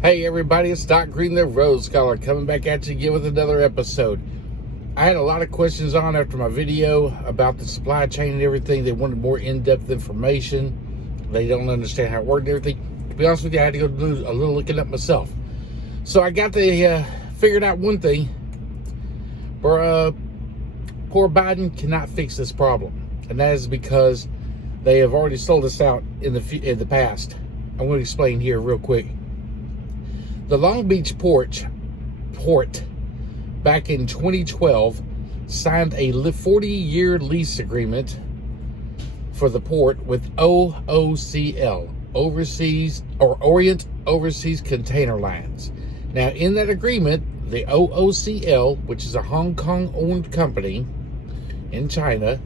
Hey everybody, it's Doc Green, the Road Scholar, coming back at you again with another episode. I had a lot of questions on after my video about the supply chain and everything. They wanted more in-depth information. They don't understand how it worked and everything. To be honest with you, I had to go do a little looking up myself. So I got to figured out one thing. Poor Biden cannot fix this problem, and that is because they have already sold us out in the past. I'm going to explain here real quick. The Long Beach port back in 2012 signed a 40-year lease agreement for the port with OOCL, Orient Overseas Container Lines. Now, in that agreement, the OOCL, which is a Hong Kong-owned company in China,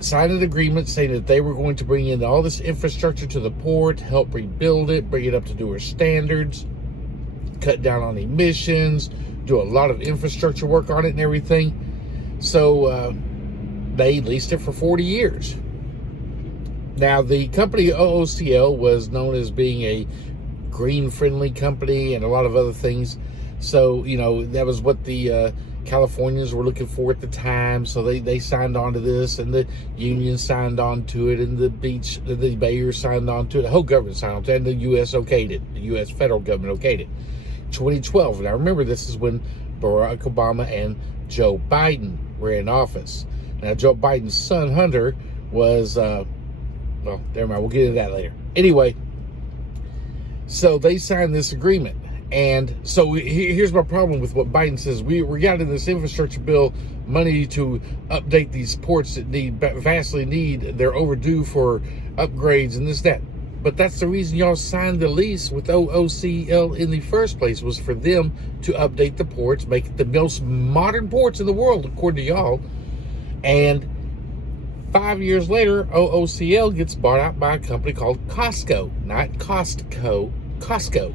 signed an agreement saying that they were going to bring in all this infrastructure to the port, help rebuild it, bring it up to newer standards, cut down on emissions, do a lot of infrastructure work on it and everything. So they leased it for 40 years. Now, the company OOCL was known as being a green-friendly company and a lot of other things. So, that was what the Californians were looking for at the time. So they signed on to this, and the union signed on to it, and the mayor signed on to it. The whole government signed on to it, and the U.S. okayed it. The U.S. federal government okayed it. 2012. Now remember, this is when Barack Obama and Joe Biden were in office. Now Joe Biden's son Hunter was well, never mind, we'll get into that later. Anyway, so they signed this agreement, and so here's my problem with what Biden says. We got in this infrastructure bill money to update these ports that they're overdue for upgrades and this, that. But that's the reason y'all signed the lease with OOCL in the first place, was for them to update the ports, make it the most modern ports in the world, according to y'all. And 5 years later, OOCL gets bought out by a company called Costco, not Costco, Costco,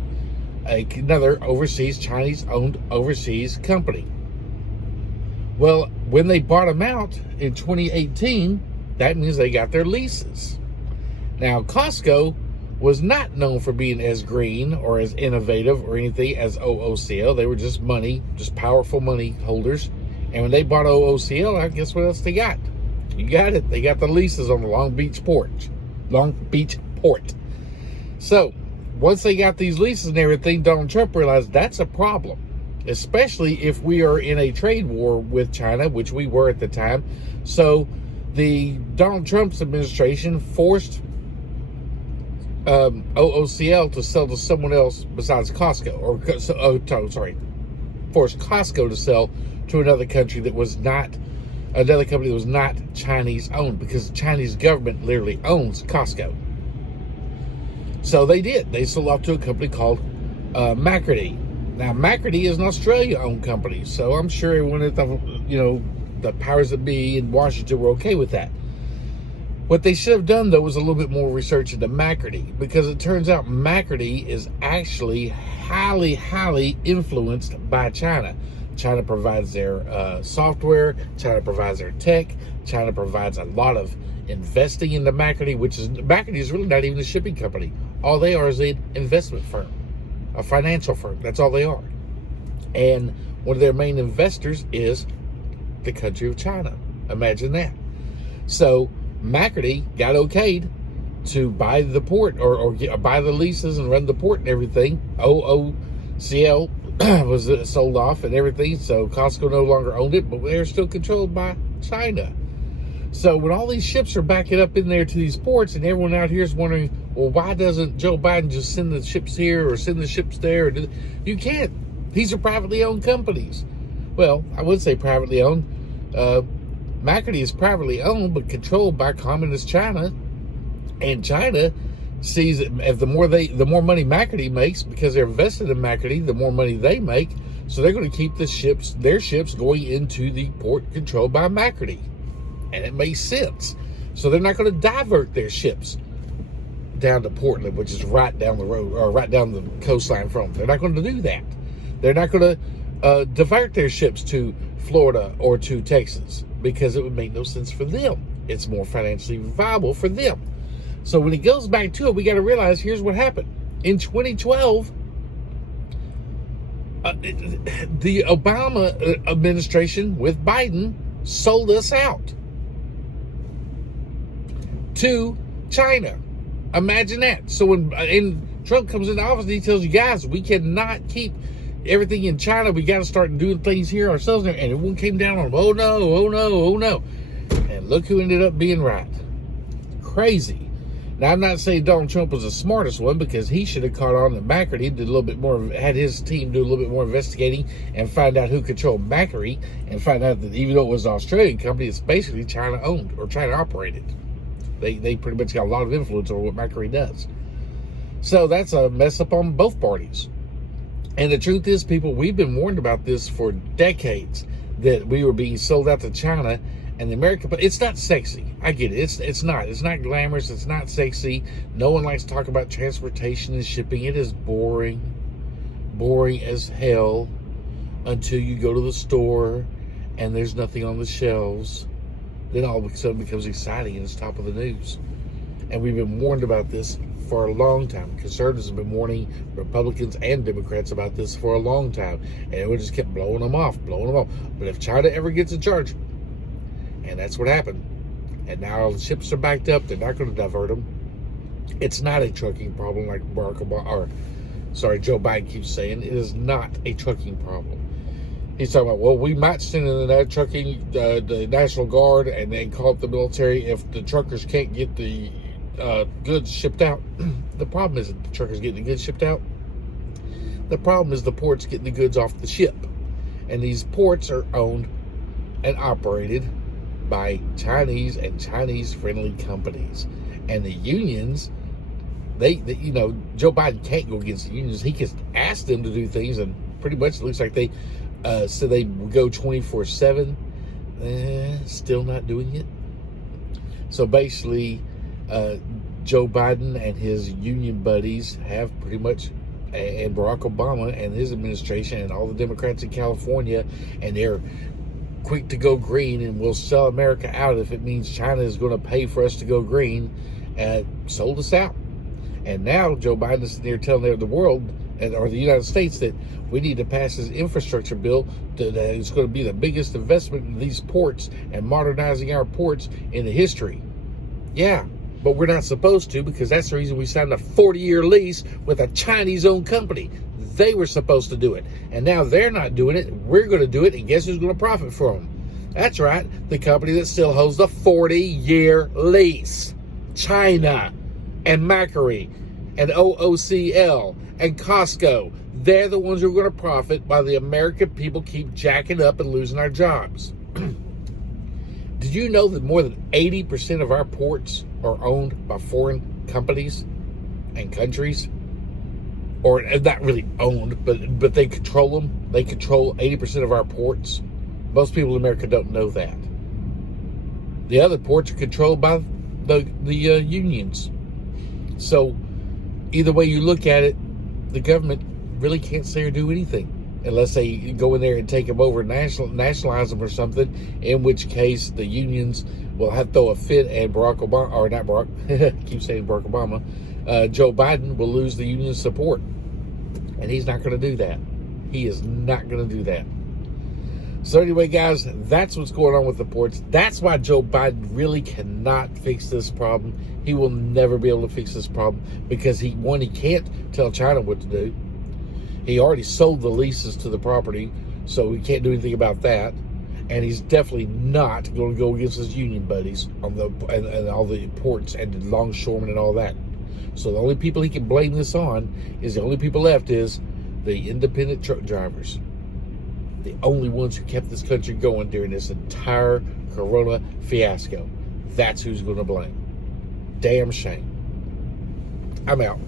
another Chinese-owned overseas company. Well, when they bought them out in 2018, that means they got their leases. Now, Costco was not known for being as green or as innovative or anything as OOCL. They were just powerful money holders. And when they bought OOCL, I guess what else they got? You got it. They got the leases on the Long Beach port. So, once they got these leases and everything, Donald Trump realized that's a problem, especially if we are in a trade war with China, which we were at the time. So, the Donald Trump's administration forced OOCL to sell to someone else besides Costco, forced Costco to sell to another company that was not Chinese owned, because the Chinese government literally owns Costco. So they did. They sold off to a company called Macridy. Now, Macridy is an Australia-owned company, so I'm sure everyone at the powers that be in Washington were okay with that. What they should have done, though, was a little bit more research into Macridy, because it turns out Macridy is actually highly, highly influenced by China. China provides their software. China provides their tech. China provides a lot of investing into Macridy, Macridy is really not even a shipping company. All they are is an investment firm, a financial firm. That's all they are. And one of their main investors is the country of China. Imagine that. So Macridy got okayed to buy the port or buy the leases and run the port and everything. OOCL was sold off and everything, so Costco no longer owned it, but they're still controlled by China. So when all these ships are backing up in there to these ports, and everyone out here is wondering, well, why doesn't Joe Biden just send the ships here or send the ships there? You can't. These are privately owned companies. Well, I would say privately owned. Macridy is privately owned but controlled by communist China, and China sees that if the more money Macridy makes, because they're invested in Macridy, the more money they make. So they're going to keep their ships going into the port controlled by Macridy, and it makes sense. So they're not going to divert their ships down to Portland, which is right down the road or right down the coastline from them. They're not going to do that. They're not going to divert their ships to Florida or to Texas, because it would make no sense for them. It's more financially viable for them. So when it goes back to it, we got to realize here's what happened. In 2012, The Obama administration with Biden sold us out to China. Imagine that. So when Trump comes into office, he tells you guys, we cannot keep everything in China. We got to start doing things here ourselves. And everyone came down on him. Oh no, oh no, oh no. And look who ended up being right. Crazy. Now, I'm not saying Donald Trump was the smartest one, because he should have caught on that McCarthy did a little bit more, had his team do a little bit more investigating and find out who controlled McCarthy, and find out that even though it was an Australian company, it's basically China owned or China operated. They pretty much got a lot of influence over what McCarthy does. So that's a mess up on both parties. And the truth is, people, we've been warned about this for decades, that we were being sold out to China. And the American, but it's not sexy. I get it. It's not glamorous. It's not sexy. No one likes to talk about transportation and shipping. It is boring as hell, until you go to the store and there's nothing on the shelves. Then all of a sudden it becomes exciting and it's top of the news. And we've been warned about this for a long time. Conservatives have been warning Republicans and Democrats about this for a long time, and we just kept blowing them off. But if China ever gets in charge, and that's what happened. And now the ships are backed up. They're not going to divert them. It's not a trucking problem like Joe Biden keeps saying. It is not a trucking problem. He's talking about, well, we might send in that trucking, the National Guard, and then call up the military if the truckers can't get the goods shipped out. The problem isn't the truckers getting the goods shipped out. The problem is the ports getting the goods off the ship. And these ports are owned and operated by Chinese and Chinese-friendly companies. And the unions, they Joe Biden can't go against the unions. He can ask them to do things, and pretty much it looks like they said they go 24/7. Still not doing it. So basically, Joe Biden and his union buddies have pretty much, and Barack Obama and his administration and all the Democrats in California, and they're quick to go green, and we'll sell America out if it means China is going to pay for us to go green, sold us out. And now Joe Biden is there telling the world, or the United States, that we need to pass this infrastructure bill that is going to be the biggest investment in these ports and modernizing our ports in the history. Yeah, but we're not supposed to, because that's the reason we signed a 40-year lease with a Chinese-owned company. They were supposed to do it, and now they're not doing it. We're going to do it, and guess who's going to profit from them? That's right, the company that still holds the 40-year lease. China and Macquarie and OOCL and Costco. They're the ones who are going to profit while the American people keep jacking up and losing our jobs. Did you know that more than 80% of our ports are owned by foreign companies and countries? Or not really owned, but they control them. They control 80% of our ports. Most people in America don't know that. The other ports are controlled by the unions. So either way you look at it, the government really can't say or do anything unless they go in there and take them over, nationalize them or something, in which case the unions will have to throw a fit, and Barack Obama, or not Barack, I keep saying Barack Obama, Joe Biden will lose the union support. And he's not going to do that. He is not going to do that. So anyway, guys, that's what's going on with the ports. That's why Joe Biden really cannot fix this problem. He will never be able to fix this problem, because he can't tell China what to do. He already sold the leases to the property, so he can't do anything about that. And he's definitely not going to go against his union buddies on and all the ports and the longshoremen and all that. So the only people he can blame this on is, the only people left is the independent truck drivers. The only ones who kept this country going during this entire Corona fiasco. That's who's going to blame. Damn shame. I'm out.